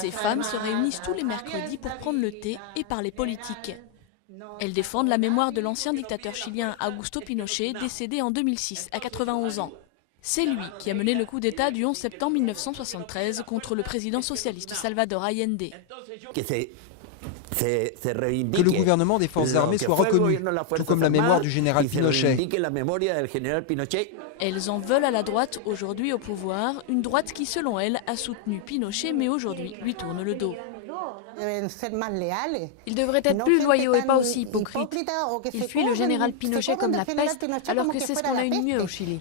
Ces femmes se réunissent tous les mercredis pour prendre le thé et parler politique. Elles défendent la mémoire de l'ancien dictateur chilien Augusto Pinochet, décédé en 2006 à 91 ans. C'est lui qui a mené le coup d'État du 11 septembre 1973 contre le président socialiste Salvador Allende. Que le gouvernement des forces armées soit reconnu, tout comme la mémoire du général Pinochet. Elles en veulent à la droite aujourd'hui au pouvoir, une droite qui selon elles a soutenu Pinochet mais aujourd'hui lui tourne le dos. Ils devraient être plus loyaux et pas aussi hypocrites. Ils fuient le général Pinochet comme la peste, alors que c'est ce qu'on a eu de mieux au Chili.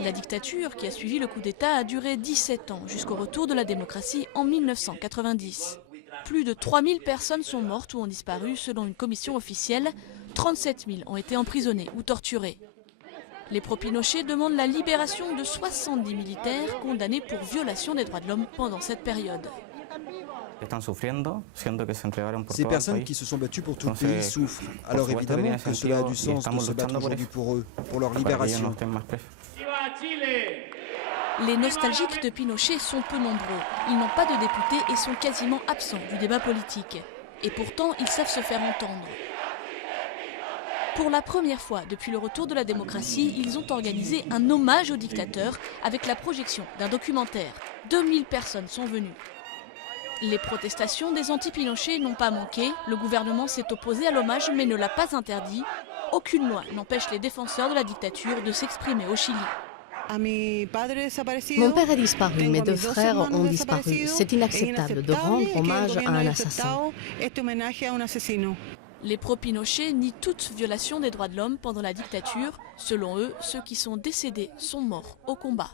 La dictature qui a suivi le coup d'État a duré 17 ans, jusqu'au retour de la démocratie en 1990. Plus de 3000 personnes sont mortes ou ont disparu selon une commission officielle. 37 000 ont été emprisonnées ou torturées. Les pro-Pinochet demandent la libération de 70 militaires condamnés pour violation des droits de l'homme pendant cette période. Ces personnes qui se sont battues pour tout le pays souffrent. Alors évidemment que cela a du sens de se battre aujourd'hui pour eux, pour leur libération. Les nostalgiques de Pinochet sont peu nombreux. Ils n'ont pas de députés et sont quasiment absents du débat politique. Et pourtant, ils savent se faire entendre. Pour la première fois depuis le retour de la démocratie, ils ont organisé un hommage au dictateur avec la projection d'un documentaire. 2000 personnes sont venues. Les protestations des anti-Pinochet n'ont pas manqué. Le gouvernement s'est opposé à l'hommage mais ne l'a pas interdit. Aucune loi n'empêche les défenseurs de la dictature de s'exprimer au Chili. Mon père est disparu, mes deux frères ont disparu. C'est inacceptable de rendre hommage à un assassin. Les pro-Pinochet nient toute violation des droits de l'homme pendant la dictature. Selon eux, ceux qui sont décédés sont morts au combat.